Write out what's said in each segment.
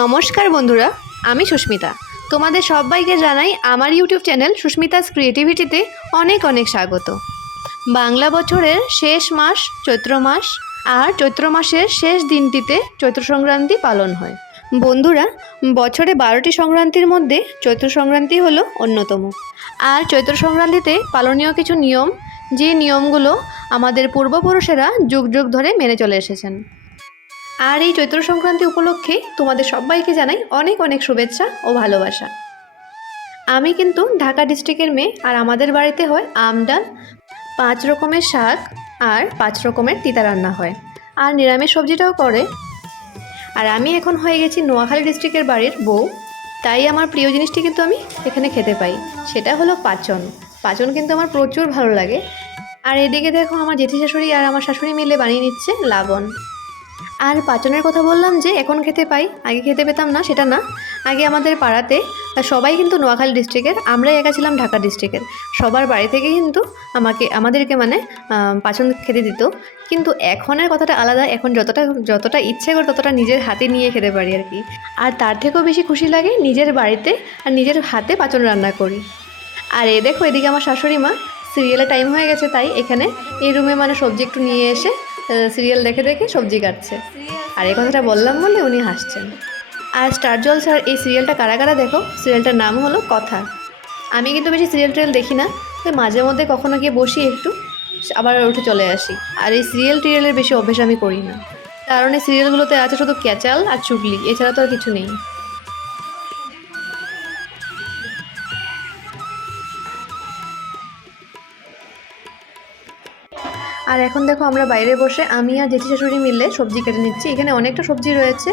নমস্কার বন্ধুরা, আমি সুস্মিতা। তোমাদের সবাইকে জানাই আমার ইউটিউব চ্যানেল সুস্মিতাস ক্রিয়েটিভিটিতে অনেক অনেক স্বাগত। বাংলা বছরের শেষ মাস চৈত্র মাস, আর চৈত্র মাসের শেষ দিনটিতে চৈত্র সংক্রান্তি পালন হয়। বন্ধুরা, বছরে 12টি সংক্রান্তির মধ্যে চৈত্র সংক্রান্তি হলো অন্যতম। আর চৈত্র সংক্রান্তিতে পালনীয় কিছু নিয়ম, যে নিয়মগুলো আমাদের পূর্বপুরুষেরা যুগ যুগ ধরে মেনে চলে এসেছেন। আর এই চৈত্র সংক্রান্তি উপলক্ষে তোমাদের সবাইকে জানাই অনেক অনেক শুভেচ্ছা ও ভালোবাসা। আমি কিন্তু ঢাকা ডিস্ট্রিক্টের মেয়ে, আর আমাদের বাড়িতে হয় আম ডাল, 5 রকমের শাক আর 5 রকমের তিতা রান্না হয়, আর নিরামিষ সবজিটাও করে। আর আমি এখন হয়ে গেছি নোয়াখালী ডিস্ট্রিক্টের বাড়ির বউ, তাই আমার প্রিয় জিনিসটি কিন্তু আমি এখানে খেতে পাই, সেটা হলো পাঁচন। পাঁচন কিন্তু আমার প্রচুর ভালো লাগে। আর এদিকে দেখো আমার জেঠি শাশুড়ি আর আমার শাশুড়ি মিলে বানিয়ে নিচ্ছে লাবণ। আর পাচনের কথা বললাম যে এখন খেতে পাই, আগে খেতে পেতাম না সেটা না। আগে আমাদের পাড়াতে সবাই কিন্তু নোয়াখালী ডিস্ট্রিক্টের, আমরাই একা ছিলাম ঢাকা ডিস্ট্রিক্টের। সবার বাড়ি থেকে কিন্তু আমাদেরকে পাচন খেতে দিত। কিন্তু এখনের কথাটা আলাদা, এখন যতটা ইচ্ছে করে ততটা নিজের হাতে নিয়ে খেতে পারি আর কি। আর তার থেকেও বেশি খুশি লাগে নিজের বাড়িতে আর নিজের হাতে পাচন রান্না করি। আর দেখো এদিকে আমার শাশুড়ি মা, সিরিয়ালের টাইম হয়ে গেছে তাই এখানে এই রুমে সবজি একটু নিয়ে এসে সিরিয়াল দেখে দেখে সবজি কাটছে। আর এই কথাটা বললাম বলে উনি হাসছেন। আর স্টার জলসার এই সিরিয়ালটা কারা কারা দেখো? সিরিয়ালটার নাম হলো কথা। আমি কিন্তু বেশি সিরিয়াল টিরিয়াল দেখি না, তো মাঝে মধ্যে কখনো গিয়ে বসি একটু, আবার উঠে চলে আসি। আর এই সিরিয়াল টিরিয়ালের বেশি অভ্যেস আমি করি না, কারণ এই সিরিয়ালগুলোতে আছে শুধু ক্যাচাল আর চুগলি, এছাড়া তো আর কিছু নেই। আর এখন দেখো আমরা বাইরে বসে আমি আর জেঠি শাশুড়ি মিলে সবজি কেটে নিচ্ছি। এখানে অনেকটা সবজি রয়েছে,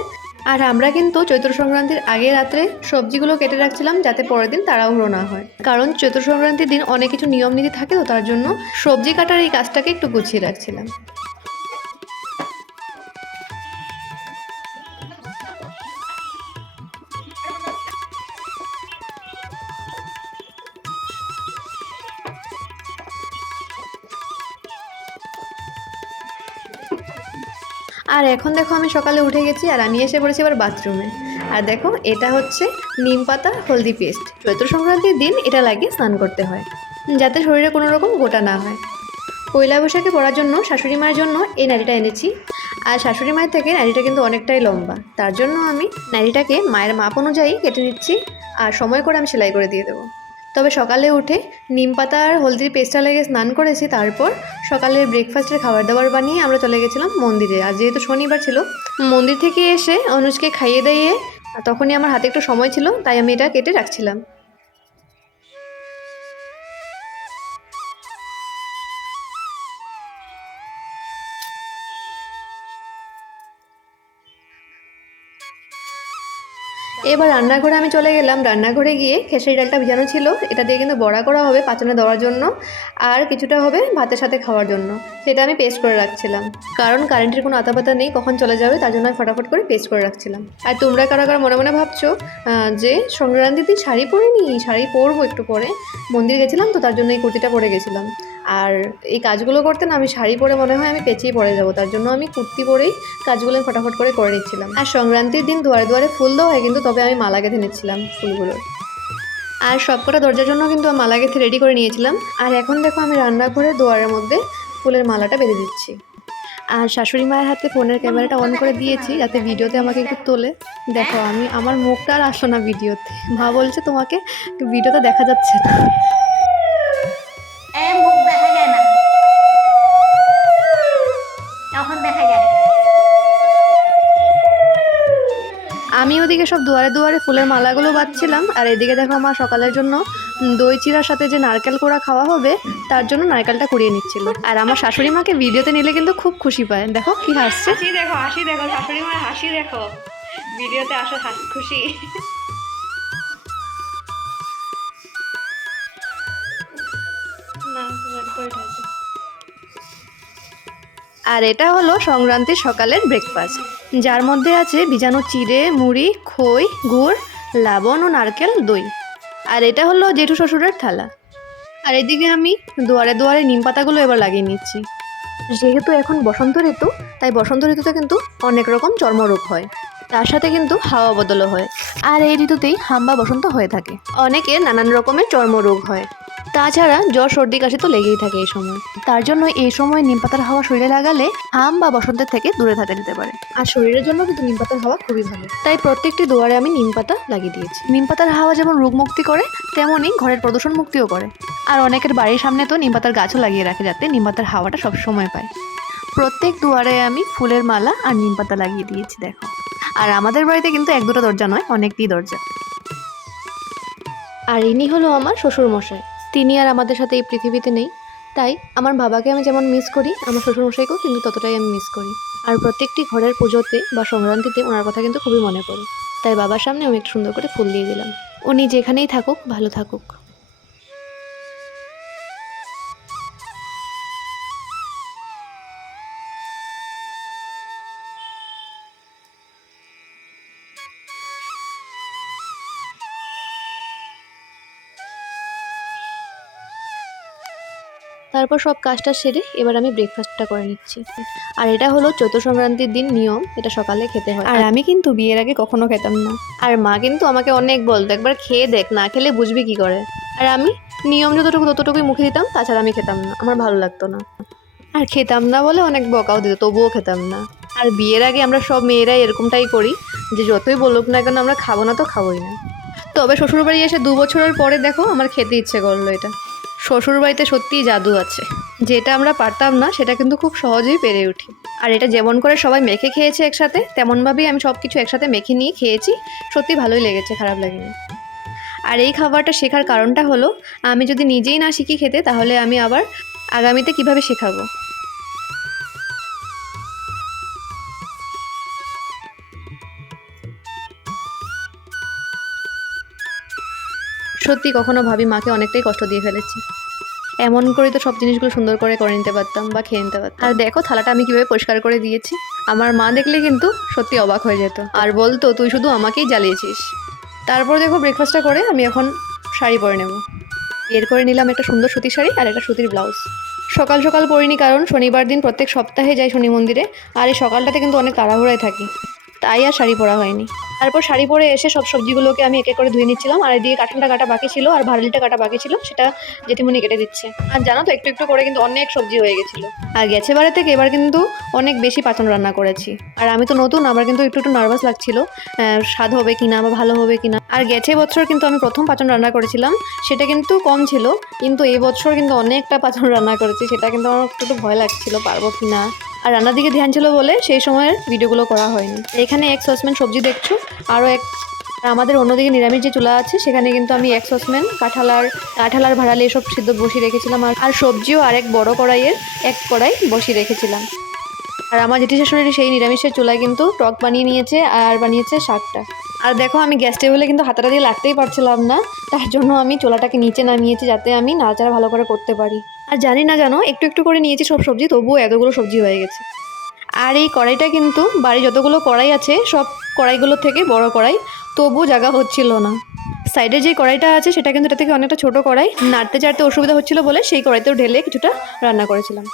আর আমরা কিন্তু চৈত্র সংক্রান্তির আগে রাত্রে সবজিগুলো কেটে রাখছিলাম যাতে পরের দিন তাড়াহুড়ো না হয়, কারণ চৈত্র সংক্রান্তির দিন অনেক কিছু নিয়ম নীতি থাকে, তো তার জন্য সবজি কাটার এই কাজটাকে একটু গুছিয়ে রাখছিলাম। আর এখন দেখো আমি সকালে উঠে গেছি, আর আমি এসে পড়েছি এবার বাথরুমে। আর দেখো এটা হচ্ছে নিম পাতা হলদি পেস্ট। চৈত্র সংক্রান্তির দিন এটা লাগিয়ে স্নান করতে হয়, যাতে শরীরে কোনো রকম গোটা না হয়। পয়লা বৈশাখে পরার জন্য শাশুড়ি মায়ের জন্য এই নাড়িটা এনেছি। আর শাশুড়ি মায়ের থেকে নাড়িটা কিন্তু অনেকটাই লম্বা, তার জন্য আমি নাড়িটাকে মায়ের মাপ অনুযায়ী কেটে নিচ্ছি, আর সময় করে আমি সেলাই করে দিয়ে দেবো। তবে সকালে উঠে নিম পাতা আর হলদির পেস্টটা লেগে স্নান করেছি, তারপর সকালের ব্রেকফাস্টের খাবার দাবার বানিয়ে আমরা চলে গেছিলাম মন্দিরে। আর যেহেতু শনিবার ছিল, মন্দির থেকে এসে অনুজকে খাইয়ে দাইয়ে তখনই আমার হাতে একটু সময় ছিল, তাই আমি এটা কেটে রাখছিলাম। এবার রান্নাঘরে আমি চলে গেলাম। রান্নাঘরে গিয়ে খেসারি ডালটা ভিজানো ছিল, এটা দিয়ে কিন্তু বড়া করা হবে পাচনে দেওয়ার জন্য, আর কিছুটা হবে ভাতের সাথে খাওয়ার জন্য। সেটা আমি পেস্ট করে রাখছিলাম, কারণ কারেন্টের কোনো আতাপাতা নেই কখন চলে যাবে, তার জন্য আমি ফটাফট করে পেস্ট করে রাখছিলাম। আর তোমরা কারা কারা মনে মনে ভাবছো যে সংক্রান্তিতে শাড়ি পরিনি, শাড়ি পরবো একটু পরে, মন্দির গেছিলাম তো তার জন্য এই কুর্তিটা পরে গেছিলাম। আর এই কাজগুলো করতে না আমি শাড়ি পরে মনে হয় আমি পেঁচিয়ে পরে যাবো, তার জন্য আমি কুর্তি পরেই কাজগুলো ফটাফট করে নিচ্ছিলাম। আর সংক্রান্তির দিন দুয়ারে দুয়ারে ফুল দেওয়া হয় কিন্তু, তবে আমি মালা গেঁথে নিচ্ছিলাম ফুলগুলোর। আর সবকটা দরজার জন্য কিন্তু আমি মালা গেঁথে রেডি করে নিয়েছিলাম। আর এখন দেখো আমি রান্নাঘরে দুয়ারের মধ্যে ফুলের মালাটা বেঁধে দিচ্ছি। আর শাশুড়ি মায়ের হাতে ফোনের ক্যামেরাটা অন করে দিয়েছি যাতে ভিডিওতে আমাকে একটু তোলে। দেখো আমার মুখটা আর আসলো না ভিডিওতে, মা বলছে তোমাকে ভিডিওতে দেখা যাচ্ছে না। মুখ দেখা যায় না, তখন দেখা যায়। আমি ওদিকে সব দুয়ারে দুয়ারে ফুলের মালাগুলো বাঁধছিলাম, আর এদিকে দেখো আমার সকালের জন্য দই চিড়ার সাথে যে নারকেল কোড়া খাওয়া হবে তার জন্য নারকেলটা কুড়িয়ে নিচ্ছিল। আর আমার শাশুড়ি মাকে ভিডিওতে নিলে কিন্তু খুব খুশি পায়, দেখো কি হাসছে। হাসি দেখো শাশুড়ি মার হাসি দেখো, ভিডিওতে আসা খুশি। আর এটা হলো সংক্রান্তির সকালের ব্রেকফাস্ট, যার মধ্যে আছে ভিজানো চিড়ে, মুড়ি, খই, গুড়, লবণ ও নারকেল, দই। আর এটা হলো জেঠু শ্বশুরের থালা। আর এদিকে আমি দুয়ারে দুয়ারে নিম পাতাগুলো এবার লাগিয়ে নিচ্ছি। যেহেতু এখন বসন্ত ঋতু, তাই বসন্ত ঋতুতে কিন্তু অনেক রকম চর্মরোগ হয়, তার সাথে কিন্তু হাওয়া বদলও হয়। আর এই ঋতুতেই হাম বা বসন্ত হয়ে থাকে। অনেকের নানান রকমের চর্মরোগ হয়। তাছাড়া জ্বর সর্দি কাশি তো লেগেই থাকে এই সময়। তার জন্য এই সময় নিম পাতার হাওয়া শরীরে লাগালে হাম বা বসন্তের থেকে দূরে থাকা যেতে পারে। আর শরীরের জন্য কিন্তু নিম পাতার হাওয়া খুবই ভালো, তাই প্রত্যেকটি দুয়ারে আমি নিম পাতা লাগিয়ে দিয়েছি। নিম পাতার হাওয়া যেমন রোগ মুক্তি করে, তেমনই ঘরের প্রদূষণ মুক্তিও করে। আর অনেকের বাড়ির সামনে তো নিম পাতার গাছও লাগিয়ে রাখে, যাতে নিম পাতার হাওয়াটা সবসময় পায়। প্রত্যেক দুয়ারে আমি ফুলের মালা আর নিম পাতা লাগিয়ে দিয়েছি, দেখো। আর আমাদের বাড়িতে কিন্তু এক দুটো দরজা নয়, অনেকটি দরজা। আর ইনি হলো আমার শ্বশুর মশাই। তিনি আর আমাদের সাথে এই পৃথিবীতে নেই, তাই আমার বাবাকে আমি যেমন মিস করি, আমার শ্বশুর মশাইকেও কিন্তু ততটাই আমি মিস করি। আর প্রত্যেকটি ঘরের পুজোতে বা সংক্রান্তিতে ওনার কথা কিন্তু খুবই মনে পড়ে। তাই বাবার সামনে আমি একটু সুন্দর করে ফুল দিয়ে দিলাম। উনি যেখানেই থাকুক, ভালো থাকুক। তারপর সব কাজটা সেরে এবার আমি ব্রেকফাস্টটা করে নিচ্ছি। আর এটা হলো চৈত্র সংক্রান্তির দিন নিয়ম, এটা সকালে খেতে হয়। আর আমি কিন্তু বিয়ের আগে কখনো খেতাম না। আর মা কিন্তু আমাকে অনেক বলতো, একবার খেয়ে দেখ, না খেলে বুঝবি কি করে। আর আমি নিয়ম যতটুকু ততটুকুই মুখে দিতাম, তাছাড়া আমি খেতাম না, আমার ভালো লাগতো না। আর খেতাম না বলে অনেক বকাও দিত, তবুও খেতাম না। আর বিয়ের আগে আমরা সব মেয়েরাই এরকমটাই করি, যে যতই বলুক না কেন আমরা খাবো না তো খাবোই না। তবে শ্বশুরবাড়ি এসে 2 বছরের পরে দেখো আমার খেতে ইচ্ছে করলো এটা। শ্বশুরবাড়িতে সত্যিই জাদু আছে, যেটা আমরা পারতাম না সেটা কিন্তু খুব সহজেই পেরে উঠি। আর এটা যেমন করে সবাই মেখে খেয়েছে একসাথে, তেমনভাবেই আমি সব কিছু একসাথে মেখে নিয়ে খেয়েছি। সত্যি ভালোই লেগেছে, খারাপ লাগেনি। আর এই খাবারটা শেখার কারণটা হলো, আমি যদি নিজেই না শিখি খেতে, তাহলে আমি আবার আগামীতে কিভাবে শেখাবো। সত্যি কখনো ভাবি মাকে অনেকটাই কষ্ট দিয়ে ফেলেছি। এমন করে তো সব জিনিসগুলো সুন্দর করে করে নিতে পারতাম বা খেয়ে নিতে পারতাম। আর দেখো থালাটা আমি কিভাবে পরিষ্কার করে দিয়েছি। আমার মা দেখলে কিন্তু সত্যি অবাক হয়ে যেত, আর বলতো তুই শুধু আমাকেই জ্বালিয়েছিস। তারপর দেখো ব্রেকফাস্টটা করে আমি এখন শাড়ি পরে নেব। এর করে নিলাম একটা সুন্দর সুতির শাড়ি আর একটা সুতির ব্লাউজ। সকাল সকাল পরিনি, কারণ শনিবার দিন প্রত্যেক সপ্তাহে যাই শনি মন্দিরে, আর এই সকালটাতে কিন্তু অনেক তাড়াহুড়ায় থাকি, তাই আর শাড়ি পরা হয়নি। তারপর শাড়ি পরে এসে সব সবজিগুলোকে আমি এক এক করে ধুয়ে নিচ্ছিলাম, আর এদিকে কাঁঠালটা কাটা বাকি ছিল আর ভারলিটা কাটা বাকি ছিল, সেটা জেঠিমণি কেটে দিচ্ছে। আর জানো তো, একটু একটু করে কিন্তু অনেক সবজি হয়ে গেছিলো। আর গেছে বারে থেকে এবার কিন্তু অনেক বেশি পাচন রান্না করেছি। আর আমি তো নতুন, আমার কিন্তু একটু একটু নার্ভাস লাগছিল, স্বাদ হবে কিনা বা ভালো হবে কিনা। আর গেছে বছর কিন্তু আমি প্রথম পাচন রান্না করেছিলাম, সেটা কিন্তু কম ছিল, কিন্তু এই বছর কিন্তু অনেকটা পাচন রান্না করেছি, সেটা কিন্তু আমার একটু ভয় লাগছিল পারবো কিনা। আর রান্নার দিকে ধ্যান ছিল বলে সেই সময়ের ভিডিওগুলো করা হয়নি। এখানে এক সসপ্যান সবজি দেখছো, আরও এক আমাদের অন্যদিকে নিরামিষ যে চুলা আছে, সেখানে কিন্তু আমি এক সসপ্যান কাঁঠাল আর ভাড়ালে এসব সিদ্ধ বসিয়ে রেখেছিলাম, আর সবজিও আরেক বড় কড়াইয়ের এক কড়াই বসিয়ে রেখেছিলাম। আর আমার জেঠি শাশুড়ি সেই নিরামিষের চুলায় কিন্তু টক বানিয়ে নিয়েছে আর বানিয়েছে শাকটা। আর দেখো আমি গ্যাস টেবিলে কিন্তু হাতাটা দিয়ে লাগতেই পারছিলাম না, তার জন্য আমি চুলাটাকে নিচে নামিয়েছি, যাতে আমি নাড়াচাড়া ভালো করে করতে পারি। আর জানি না জানো, একটু একটু করে নিয়েছি সব সবজি, তবুও এতগুলো সবজি হয়ে গেছে। আর এই কড়াইটা কিন্তু বাড়ি যতগুলো কড়াই আছে সব কড়াইগুলোর থেকে বড় কড়াই, তবু জায়গা হচ্ছিল না। সাইডে যে কড়াইটা আছে সেটা কিন্তু এটা থেকে অনেকটা ছোট কড়াই, নাড়তে চাড়তে অসুবিধা হচ্ছিল বলে সেই কড়াইতেও ঢেলে কিছুটা রান্না করেছিলাম।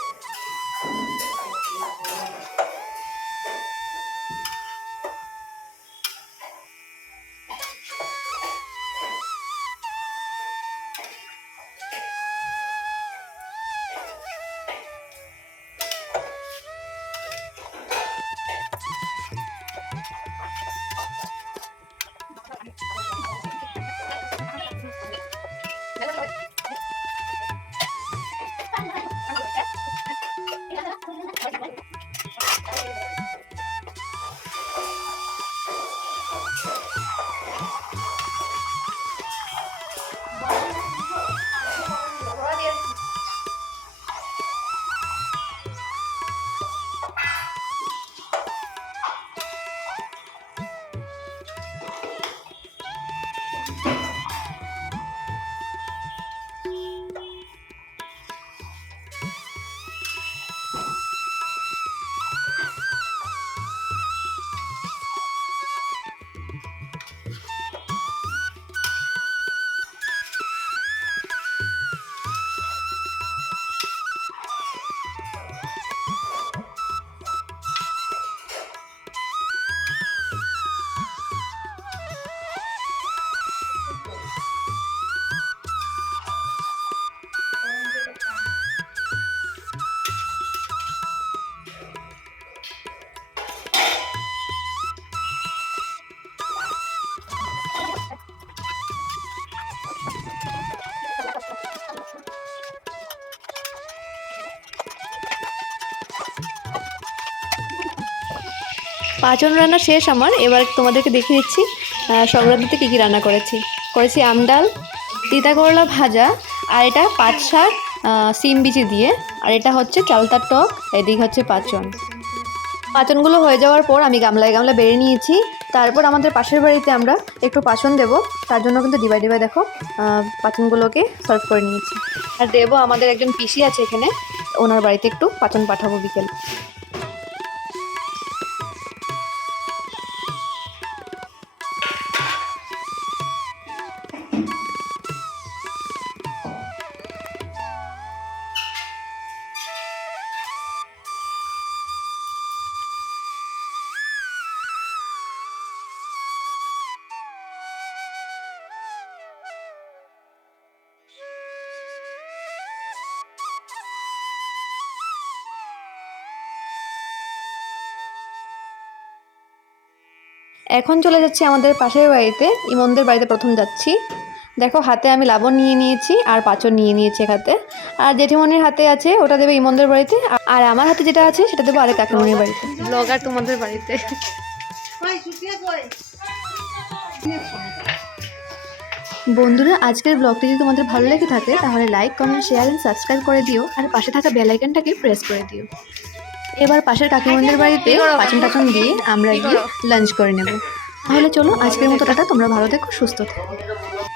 পাঁচন রান্না শেষ আমার। এবার তোমাদেরকে দেখিয়ে দিচ্ছি সংক্রান্তিতে কী কী রান্না করেছি আম ডাল, তিতা করলা ভাজা, আর এটা পাট শাক সিম বিচি দিয়ে, আর এটা হচ্ছে চালতার টক, এদিকে হচ্ছে পাচনগুলো হয়ে যাওয়ার পর আমি গামলায় বেড়ে নিয়েছি। তারপর আমাদের পাশের বাড়িতে আমরা একটু পাচন দেবো, তার জন্য কিন্তু ডিবাই দেখো পাচনগুলোকে সার্ভ করে নিয়েছি। আর দেবো আমাদের একজন পিসি আছে এখানে, ওনার বাড়িতে একটু পাচন পাঠাবো বিকেল। এখন চলে যাচ্ছি আমাদের পাশের বাড়িতে, ইমনদের বাড়িতে প্রথম যাচ্ছি। দেখো হাতে আমি লবণ নিয়ে নিয়েছি আর পাঁচন নিয়ে নিয়েছি হাতে, আর জেঠিমনির হাতে আছে ওটা দেবে ইমনদের বাড়িতে, আর আমার হাতে যেটা আছে সেটা দেবো আরেক কাকিমনির বাড়িতে। ব্লগার তোমাদের বাড়িতে। বন্ধুরা, আজকের ব্লগটি যদি তোমাদের ভালো লেগে থাকে তাহলে like, comment, share and subscribe করে দিও, আর পাশে থাকা বেল আইকনটাকে প্রেস করে দিও। এবার পাশের কাকিমনিদের বাড়িতে পাচন দিয়ে আমরা গিয়ে লাঞ্চ করে নেব। তাহলে চলো, আজকের মতো টাটা। তোমরা ভালো থেকো, সুস্থ থেকো।